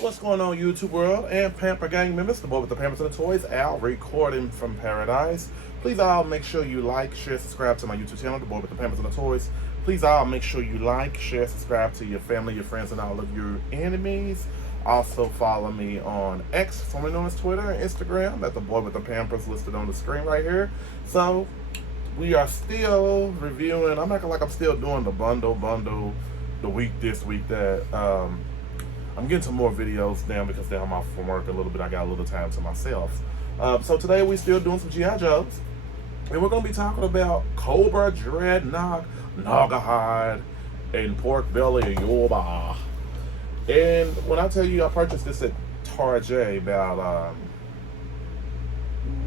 What's going on, YouTube world and Pamper Gang members? The boy with the Pampers and the Toys, Al, recording from paradise. Please all make sure you like, share, subscribe to my YouTube channel, The Boy with the Pampers and the Toys. Please all make sure you like, share, subscribe to your family, your friends, and all of your enemies. Also follow me on X, formerly known as Twitter, and Instagram. That's The Boy with the Pampers listed on the screen right here. So we are still reviewing. I'm acting like I'm still doing the bundle the week this week that I'm getting some more videos now because now I'm off from work a little bit. I got a little time to myself. So today we're still doing some G.I. Joes. And we're going to be talking about Cobra, Dreadknock, Gnawgahyde, and Pork Belly, and Yoba. And when I tell you I purchased this at Target about, I'm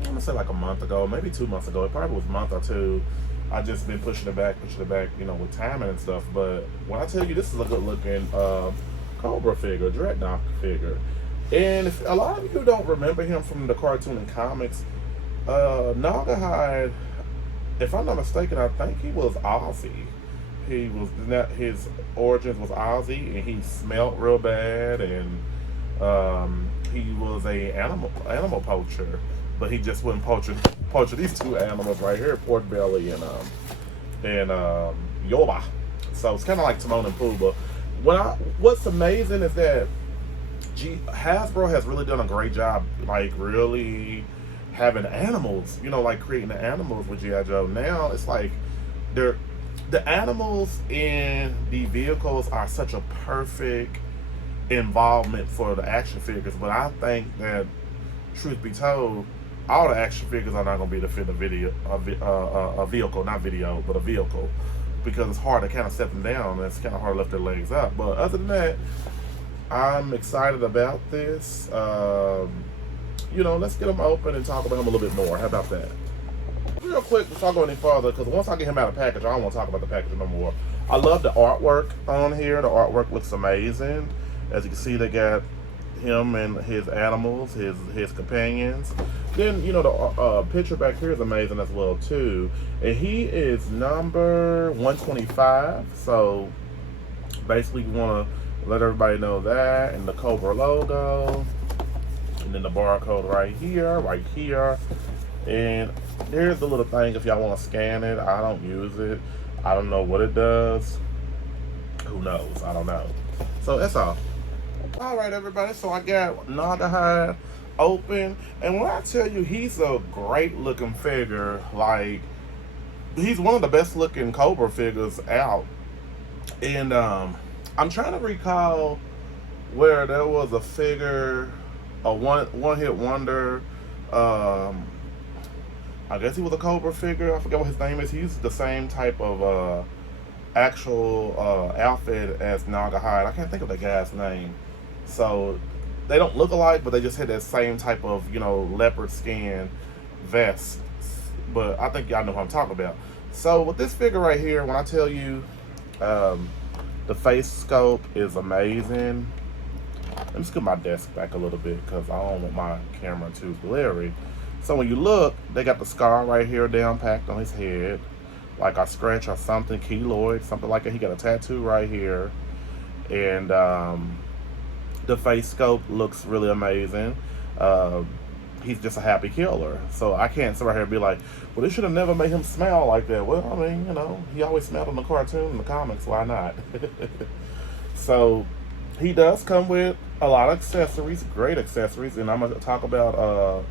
going to say like a month ago, maybe 2 months ago. It probably was a month or two. I just been pushing it back, you know, with timing and stuff. But when I tell you this is a good looking Cobra figure, Dreadknock figure. And if a lot of you don't remember him from the cartoon and comics, Gnawgahyde, if I'm not mistaken, I think he was Aussie. He was not, his origins was Aussie, and he smelled real bad, and he was a animal poacher, but he just wouldn't poach these two animals right here, Pork Belly and Yoba. So it's kind of like Timon and Pumbaa. What's amazing is that Hasbro has really done a great job, like really having animals, you know, like creating the animals with G.I. Joe. Now it's like the animals in the vehicles are such a perfect involvement for the action figures, but I think that, truth be told, all the action figures are not going to be to fit a vehicle, not video, but a vehicle, because it's hard to kind of set them down, and it's kind of hard to lift their legs up. But other than that, I'm excited about this. You know, let's get him open and talk about him a little bit more. How about that? Real quick, before I go any further, because once I get him out of the package, I don't want to talk about the package no more. I love the artwork on here. The artwork looks amazing. As you can see, they got him and his animals, his companions. Then, you know, the picture back here is amazing as well too. And he is number 125. So basically, you want to let everybody know that, and the Cobra logo, and then the barcode right here. And here's the little thing if y'all want to scan it. I don't use it. I don't know what it does. Who knows? I don't know. So that's all. Alright, everybody, so I got Gnawgahyde open, and when I tell you he's a great looking figure, like, he's one of the best looking Cobra figures out. And I'm trying to recall where there was a figure, a one hit wonder. I guess he was a Cobra figure. I forget what his name is. He used the same type of actual outfit as Gnawgahyde. I can't think of the guy's name. So they don't look alike, but they just had that same type of, you know, leopard skin vest. But I think y'all know what I'm talking about. So with this figure right here, when I tell you the face sculpt is amazing. Let me scoot my desk back a little bit because I don't want my camera too glary. So when you look, they got the scar right here down packed on his head, like a scratch or something, keloid, something like that. He got a tattoo right here, and the face sculpt looks really amazing. He's just a happy killer. So I can't sit right here and be like, well, they should have never made him smile like that. Well, I mean, you know, he always smelled in the cartoon and the comics. Why not? So he does come with a lot of accessories, great accessories, and I'm going to talk about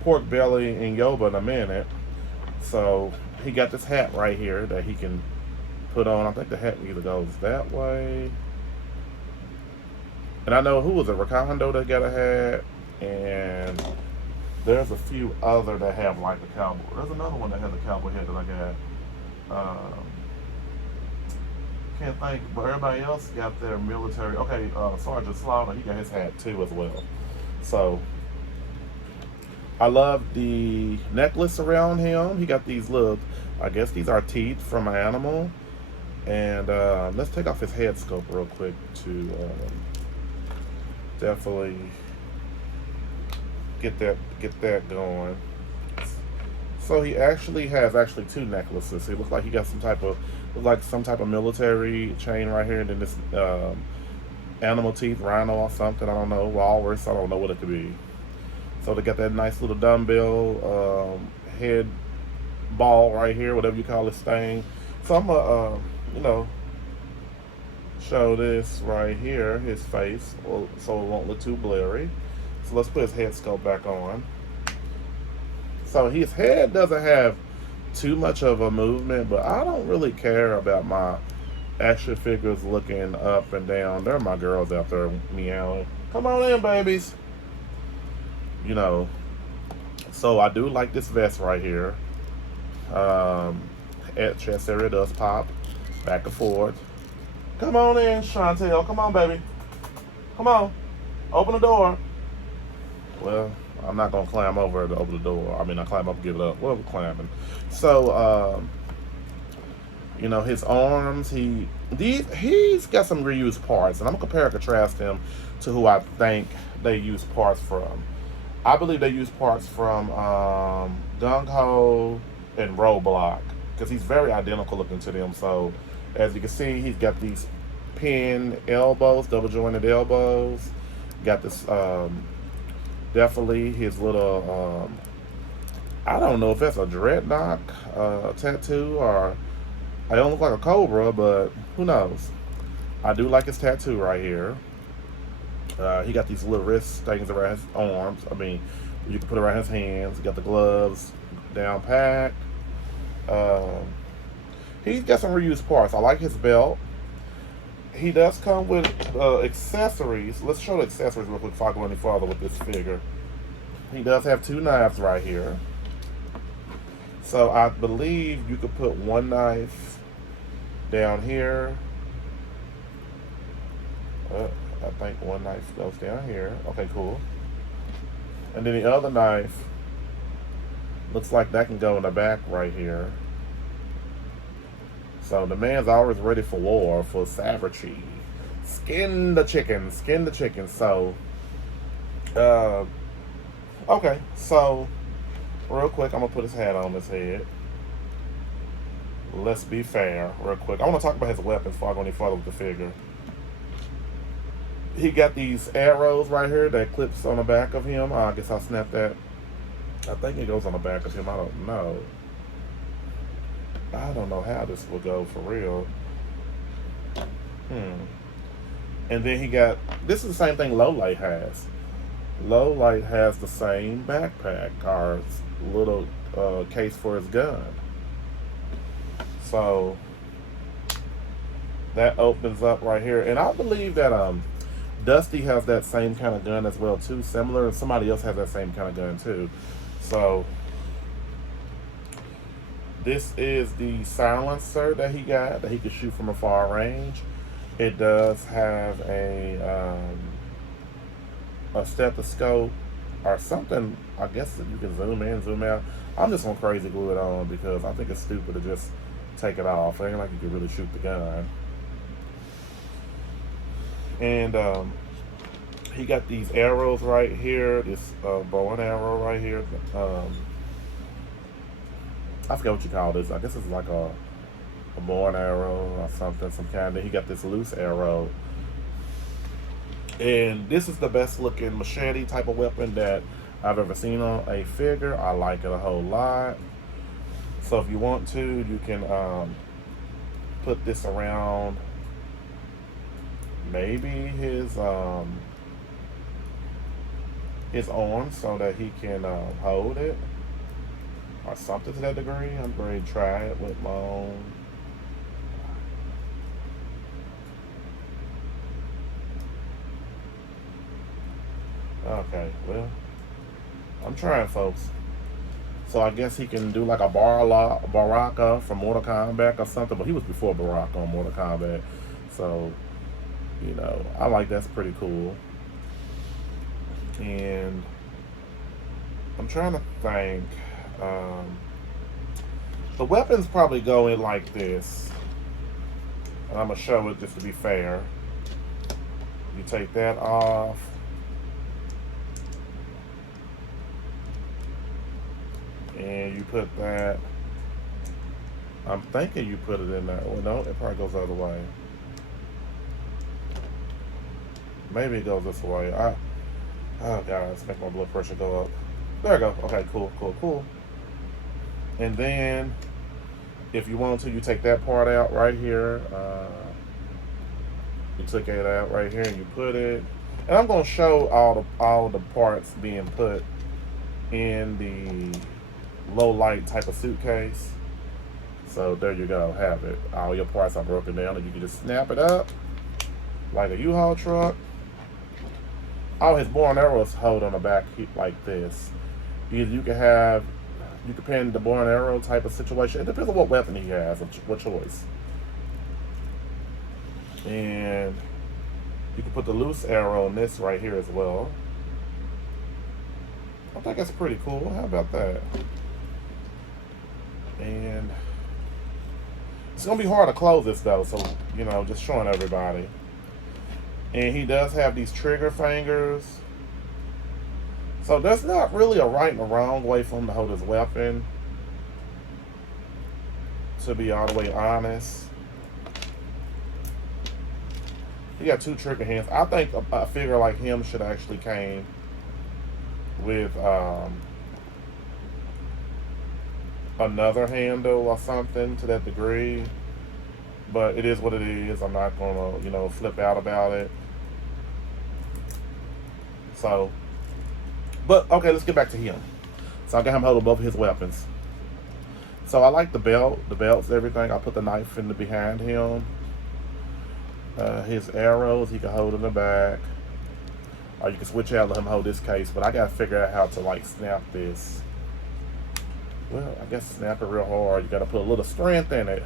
Pork Belly and Yoba in a minute. So he got this hat right here that he can put on. I think the hat either goes that way. And I know, who was it? Ricardo that got a hat, and there's a few other that have like a cowboy. There's another one that has a cowboy hat that I got. Can't think, but everybody else got their military. Okay, Sergeant Slaughter, he got his hat too as well. So I love the necklace around him. He got these little, I guess these are teeth from an animal. And let's take off his head scope real quick to definitely get that going. So he actually has two necklaces. He looks like he got some type of military chain right here, and then this animal teeth, rhino or something. I don't know, walrus. I don't know what it could be. So they got that nice little dumbbell head ball right here, whatever you call this thing. So I'm gonna, you know, show this right here, his face, so it won't look too blurry. So let's put his head sculpt back on. So his head doesn't have too much of a movement, but I don't really care about my action figures looking up and down. There are my girls out there meowing. Come on in, babies. You know, so I do like this vest right here. At chest area does pop back and forth. Come on in, Chantel. Come on, baby. Come on. Open the door. Well, I'm not gonna climb over to open the door. I mean, I climb up and give it up. Well, we're climbing. So, you know, his arms. He's got some reused parts, and I'm gonna compare and contrast him to who I think they use parts from. I believe they use parts from Gnawgahyde and Roblox because he's very identical looking to them. So, as you can see, he's got these pin elbows, double jointed elbows. Got this. Definitely his little, I don't know if that's a dreadnought tattoo or I don't look like a cobra, but who knows. I do like his tattoo right here. He got these little wrist things around his arms. I mean, you can put around his hands. He got the gloves down packed. He's got some reused parts. I like his belt. He does come with accessories. Let's show the accessories real quick before I go any further with this figure. He does have 2 knives right here. So I believe you could put one knife down here. I think one knife goes down here. Okay, cool. And then the other knife looks like that can go in the back right here. So the man's always ready for war, for savagery. Skin the chicken, skin the chicken. So, okay. So, real quick, I'm going to put his hat on his head. Let's be fair, real quick. I want to talk about his weapons before I go any further with the figure. He got these arrows right here that clips on the back of him. I guess I'll snap that. I think it goes on the back of him. I don't know. I don't know how this will go for real. And then he got, this is the same thing Lowlight has. Lowlight has the same backpack or little case for his gun. So that opens up right here. And I believe that Dusty has that same kind of gun as well too, similar, and somebody else has that same kind of gun too. So this is the silencer that he got, that he could shoot from a far range. It does have a stethoscope or something. I guess you can zoom in, zoom out. I'm just gonna crazy glue it on because I think it's stupid to just take it off. It ain't like you can really shoot the gun. And he got these arrows right here. This bow and arrow right here. I forget what you call this. I guess it's like a bow and arrow or something, some kind of. He got this loose arrow. And this is the best looking machete type of weapon that I've ever seen on a figure. I like it a whole lot. So if you want to, you can put this around maybe his arm so that he can hold it. Or something to that degree. I'm going to try it with my own. Okay, well, I'm trying, folks. So I guess he can do like a Baraka from Mortal Kombat or something. But he was before Baraka on Mortal Kombat. So, you know, I like that's pretty cool. And I'm trying to think. The weapons probably go in like this. And I'm going to show it just to be fair. You take that off. And you put that. I'm thinking you put it in there. Well, no, it probably goes the other way. Maybe it goes this way. Oh god, let's make my blood pressure go up. There we go. Okay, cool, cool, cool. And then, if you want to, you take that part out right here. You took it out right here, and you put it. And I'm gonna show all the parts being put in the low light type of suitcase. So there you go, have it. All your parts are broken down, and you can just snap it up like a U-Haul truck. Oh, his bow and arrows hold on the back like this. You can pin the bow and arrow type of situation. It depends on what weapon he has, what choice. And you can put the loose arrow in this right here as well. I think that's pretty cool. How about that? And it's gonna be hard to close this though, so just showing everybody. And he does have these trigger fingers. So there's not really a right and a wrong way for him to hold his weapon, to be all the way honest. He got 2 trigger hands. I think a figure like him should actually came with another handle or something to that degree. But it is what it is. I'm not gonna, flip out about it. So, but okay, let's get back to him. So I got him holding both of his weapons. So I like the belts, everything. I put the knife in the behind him. His arrows he can hold in the back. Or you can switch out and let him hold this case. But I gotta figure out how to snap this. Well, I guess snap it real hard. You gotta put a little strength in it.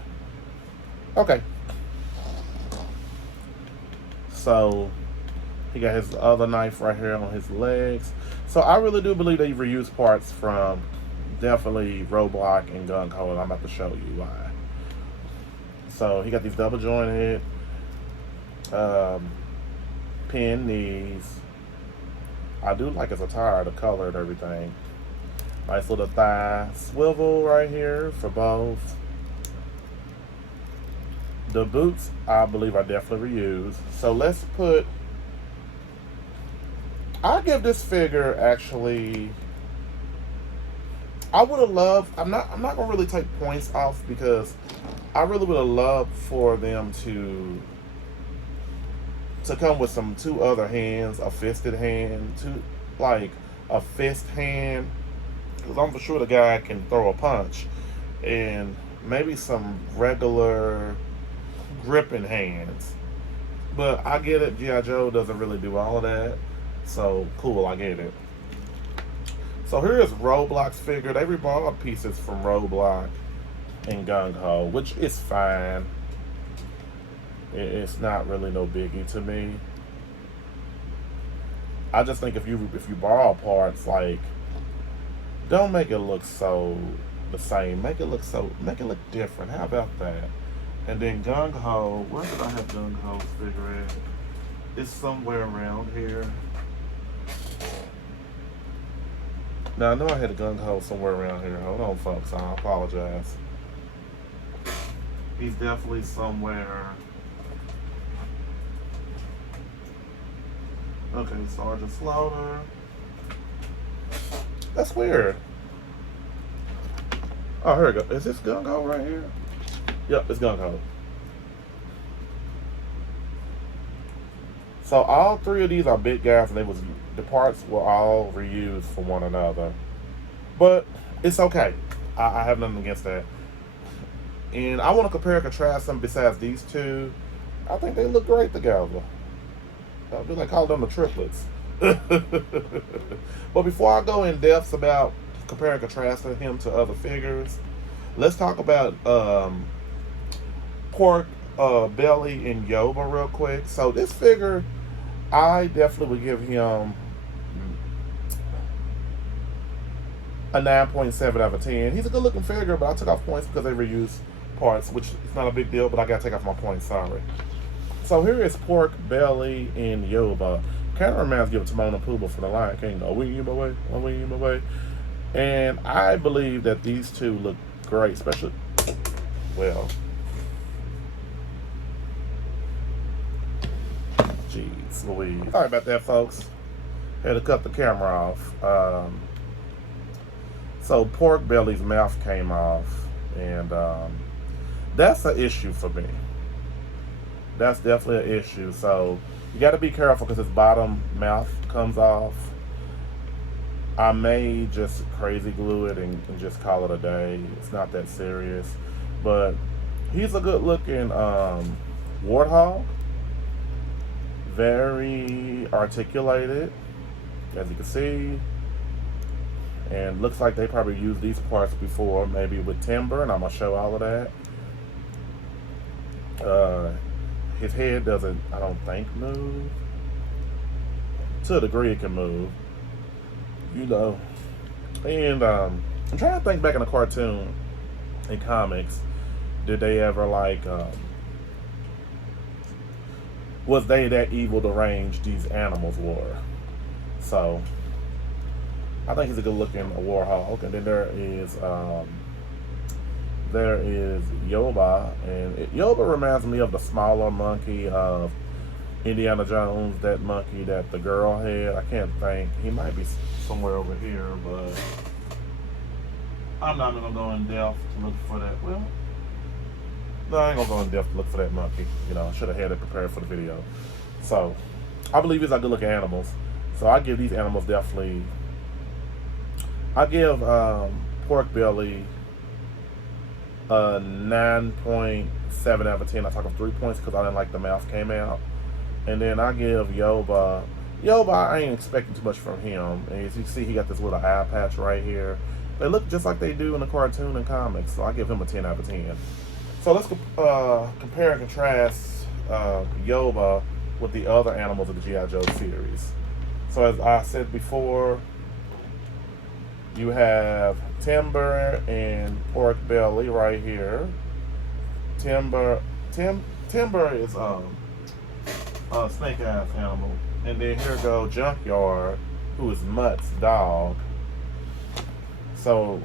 Okay. So he got his other knife right here on his legs. So I really do believe that you reuse parts from definitely Roadblock and Gnawgahyde, and I'm about to show you why. So he got these double jointed pin knees. I do like his attire, the color and everything. Nice little thigh swivel right here for both. The boots, I believe I definitely reused. So let's put, I'll give this figure actually, I would have loved, I'm not gonna really take points off because I really would have loved for them to come with 2 other hands, a fisted hand, a fist hand. Because I'm for sure the guy can throw a punch. And maybe some regular gripping hands. But I get it, G.I. Joe doesn't really do all of that. So, cool, I get it. So here is Roadblock's figure. They rebought pieces from Roadblock and Gung-Ho, which is fine. It's not really no biggie to me. I just think if you borrow parts, don't make it look so the same. Make it look different. How about that? And then Gung-Ho, where did I have Gung-Ho's figure at? It's somewhere around here. Now I know I had a Gung-Ho somewhere around here. Hold on, folks. I apologize. He's definitely somewhere. Okay, Sergeant Slaughter. That's weird. Oh, here we go. Is this Gung-Ho right here? Yep, it's Gung-Ho. So all 3 of these are big guys, and the parts were all reused for one another. But it's okay. I have nothing against that. And I want to compare and contrast them besides these 2. I think they look great together. I feel like call them the triplets. But before I go in depth about comparing and contrasting him to other figures, let's talk about Pork Belly and Yoba real quick. So this figure, I definitely would give him a 9.7 out of 10. He's a good looking figure, but I took off points because they reuse parts, which is not a big deal, but I gotta take off my points, sorry. So here is Pork Belly and Yoba. Kind of reminds me of Timon and Pumbaa from the Lion King. Go, wing him away, wing him away. And I believe that these 2 look great, especially, well, Jeez Louise. Sorry about that, folks. Had to cut the camera off. So Pork Belly's mouth came off, and that's an issue for me. That's definitely an issue. So you got to be careful because his bottom mouth comes off. I may just crazy glue it and just call it a day. It's not that serious. But he's a good looking warthog. Very articulated, as you can see. And looks like they probably used these parts before, maybe with timber, and I'm going to show all of that. His head doesn't, I don't think, move. To a degree it can move. You know. And I'm trying to think back in the cartoon and comics, did they ever like was they that evil deranged these animals were? So I think he's a good looking warhog. And then there is Yoba, and Yoba reminds me of the smaller monkey of Indiana Jones, that monkey that the girl had. I can't think. He might be somewhere over here, but I'm not going to go in depth to look for that. Well, no, I ain't going to go in depth to look for that monkey. You know, I should have had it prepared for the video. So, I believe these are good looking animals. So, I give these animals definitely... I give Pork Belly a 9.7 out of 10. I talk of 3 points because I didn't like the mouth came out. And then I give Yoba, I ain't expecting too much from him. And as you see, he got this little eye patch right here. They look just like they do in the cartoon and comics. So I give him a 10 out of 10. So let's compare and contrast Yoba with the other animals of the G.I. Joe series. So as I said before, you have Timber and Pork Belly right here. Timber is a snake eyes animal. And then here go Junkyard, who is Mutt's dog. So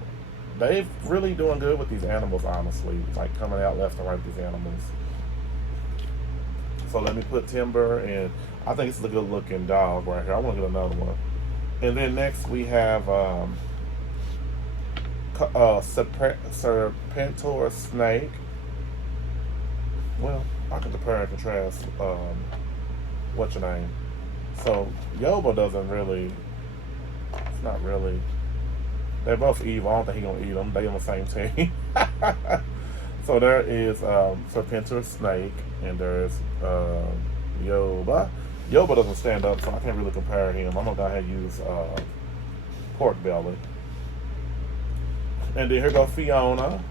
they're really doing good with these animals, honestly. Like coming out left and right with these animals. So let me put Timber, and I think this is a good looking dog right here. I want to get another one. And then next we have Serpentor snake. Well, I can compare and contrast what's your name. So Yoba doesn't really, it's not really, they're both evil. I don't think he's gonna eat them. They on the same team. So there is Serpentor snake, and there's Yoba. Yoba doesn't stand up, so I can't really compare him. I'm gonna go ahead and use Pork Belly. And then here goes Fiona.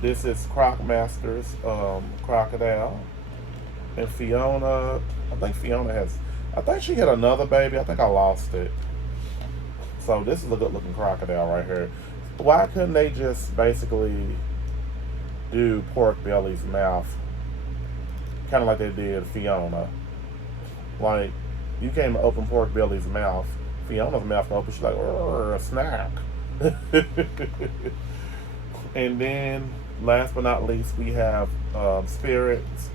This is Croc Master's crocodile. And Fiona, I think she had another baby. I think I lost it. So this is a good looking crocodile right here. Why couldn't they just basically do Pork Belly's mouth kind of like they did Fiona? Like, you came to open Pork Belly's mouth. Fiona's mouth open. She's like, a snack. And then, last but not least, we have Spirit's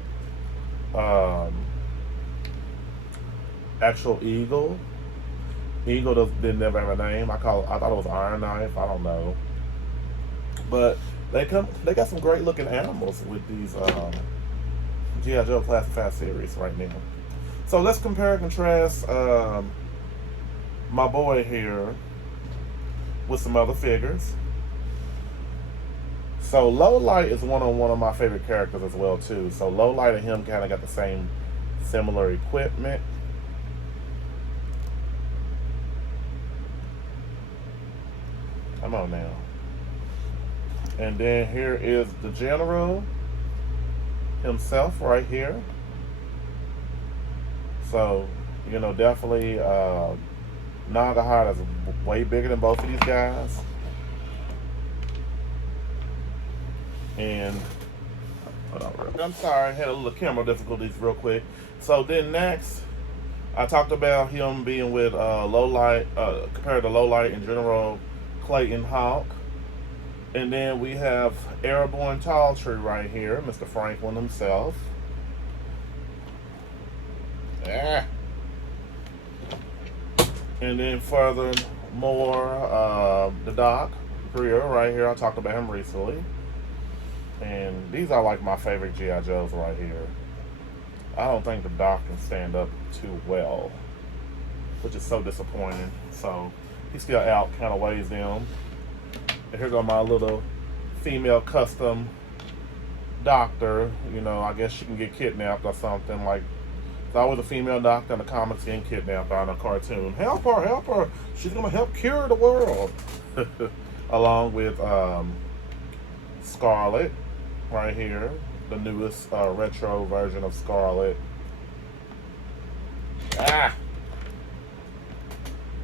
actual eagle. Eagle didn't never have a name. I thought it was Iron Knife. I don't know. But they got some great looking animals with these G.I. Joe Classified series right now. So let's compare and contrast my boy here with some other figures. So Lowlight is one of my favorite characters as well too. So Lowlight and him kind of got the same similar equipment. Come on now. And then here is the General himself right here. So, you know, definitely Gnawgahyde is way bigger than both of these guys. And I'm sorry, I had a little camera difficulties real quick. So then next, I talked about him being with Lowlight, compared to Lowlight and General Clayton Hawk. And then we have Airborne Tall Tree right here, Mr. Franklin himself. Yeah. And then furthermore, the Doc Greer right here. I talked about him recently. And these are like my favorite G.I. Joes right here. I don't think the Doc can stand up too well, which is so disappointing. So he's still out, kind of weighs them. And here go my little female custom doctor. You know, I guess she can get kidnapped or something. Like, there's always a female doctor in the comics getting kidnapped on a cartoon. Help her, help her. She's going to help cure the world. Along with Scarlet right here. The newest retro version of Scarlet. Ah!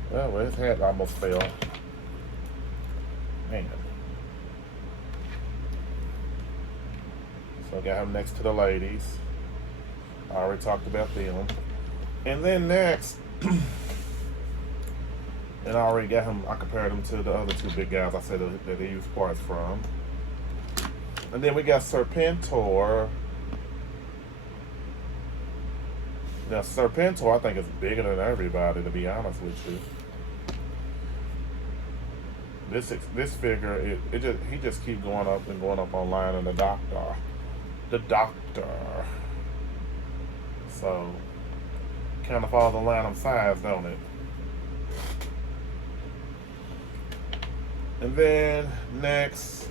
Well, his head almost fell. Man. So I got him next to the ladies. I already talked about them. And then next, and I already got him, I compared him to the other two big guys I said that he used parts from. And then we got Serpentor. Now, Serpentor, I think, is bigger than everybody, to be honest with you. This figure, he just keep going up and going up online, and the doctor. So, kind of falls in line of size, don't it? And then next,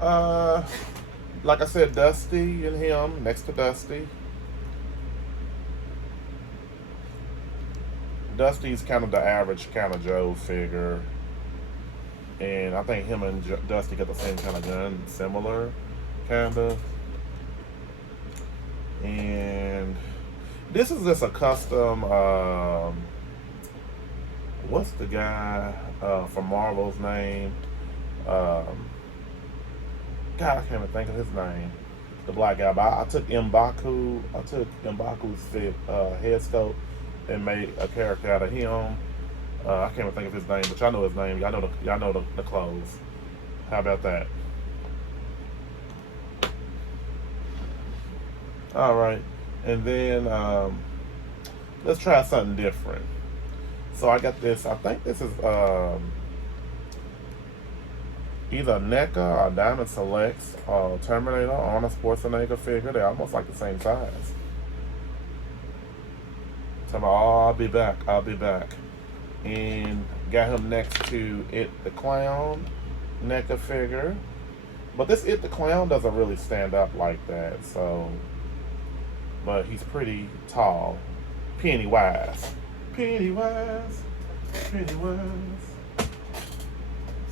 like I said, Dusty and him next to Dusty. Dusty's kind of the average kind of Joe figure, and I think him and Dusty got the same kind of gun, similar, kind of. And this is just a custom. What's the guy from Marvel's name? God, I can't even think of his name. The black guy. But I took M'Baku. I took M'Baku's head sculpt and made a character out of him. I can't even think of his name, but y'all know his name. Y'all know the clothes. How about that? All right, and then let's try something different. So I got this. I think this is either NECA or Diamond Selects Terminator on a Schwarzenegger figure. They're almost like the same size. Tell me, oh, I'll be back. And got him next to It the Clown NECA figure. But this It the Clown doesn't really stand up like that, so. But he's pretty tall. Pennywise.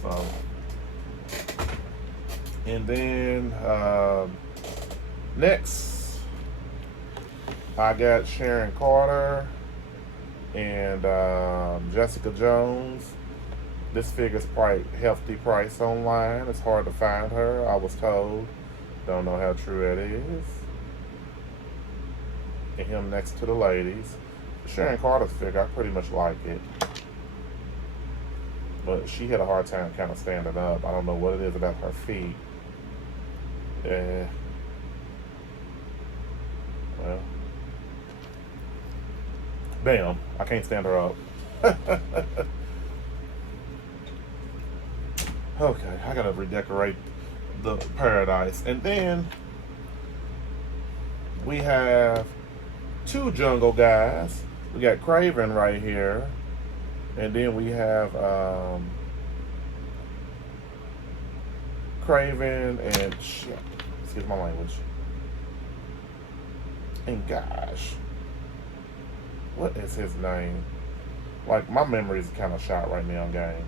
So. And then next, I got Sharon Carter and Jessica Jones. This figure's quite hefty price online. It's hard to find her, I was told. Don't know how true that is. And him next to the ladies. Sharon Carter's figure, I pretty much like it. But she had a hard time kind of standing up. I don't know what it is about her feet. Well. Bam. I can't stand her up. Okay, I gotta redecorate the paradise. And then we have two jungle guys. We got Craven right here. And then we have Craven and shit. Excuse my language. And gosh, what is his name? Like, my memory is kind of shot right now, gang.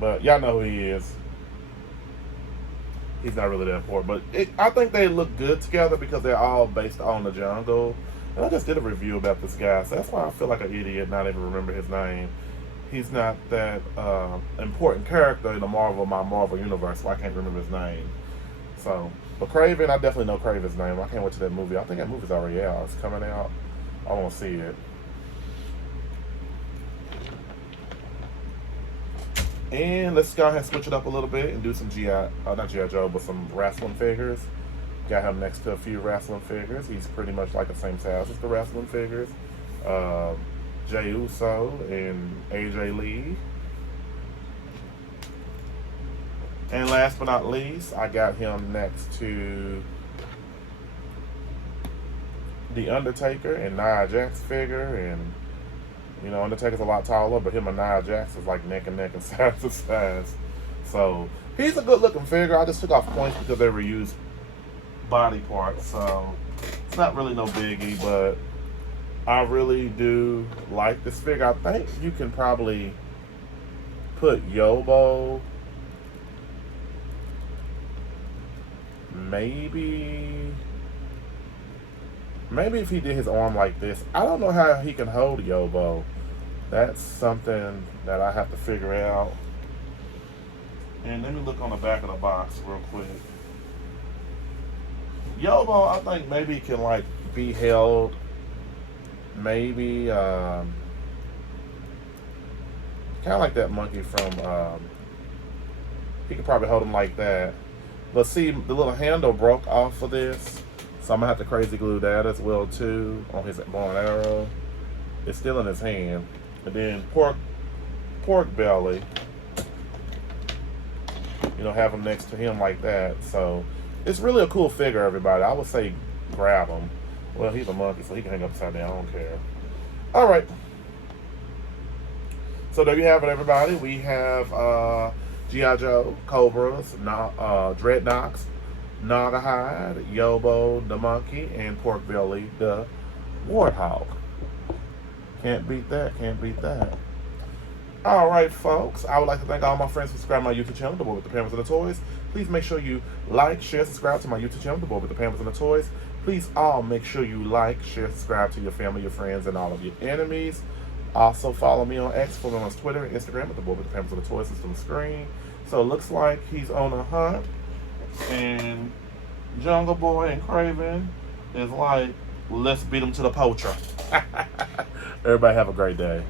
But y'all know who he is. He's not really that important. But I think they look good together because they're all based on the jungle. And I just did a review about this guy, so that's why I feel like an idiot not even remember his name. He's not that important character in my Marvel universe, so I can't remember his name. So, but Craven, I definitely know Craven's name. I can't wait to that movie. I think that movie's already out. It's coming out. I want to see it. And let's go ahead and switch it up a little bit and do some not G.I. Joe, but some wrestling figures. Got him next to a few wrestling figures. He's pretty much like the same size as the wrestling figures. Jey Uso and AJ Lee. And last but not least, I got him next to The Undertaker and Nia Jax figure. And, you know, Undertaker's a lot taller, but him and Nia Jax is like neck and neck and side to side. So, he's a good looking figure. I just took off points because they were used body parts. So, it's not really no biggie, but I really do like this figure. I think you can probably put Yobo, maybe if he did his arm like this. I don't know how he can hold Yobo. That's something that I have to figure out. And let me look on the back of the box real quick. Yobo, I think maybe can like be held. Maybe kind of like that monkey from. He could probably hold him like that. But see, the little handle broke off of this, so I'm gonna have to crazy glue that as well too on his bow and arrow. It's still in his hand. And then pork belly. You know, have him next to him like that. So it's really a cool figure, everybody. I would say grab him. Well, he's a monkey, so he can hang upside down. I don't care. All right. So there you have it, everybody. We have G.I. Joe, Cobras, Dreadknocks, Gnawgahyde, Yobo, the monkey, and Pork Belly, the warthog. Can't beat that. Can't beat that. All right, folks. I would like to thank all my friends for subscribing to my YouTube channel, The Boy with the Pampers and the Toys. Please make sure you like, share, subscribe to my YouTube channel, The Boy with the Pampers and the Toys. Please all make sure you like, share, subscribe to your family, your friends, and all of your enemies. Also follow me on X, follow me on Twitter and Instagram at The Boy with the Pampers and the Toys. It's on the screen. So it looks like he's on a hunt, and Jungle Boy and Craven is like, let's beat him to the poacher. Everybody have a great day.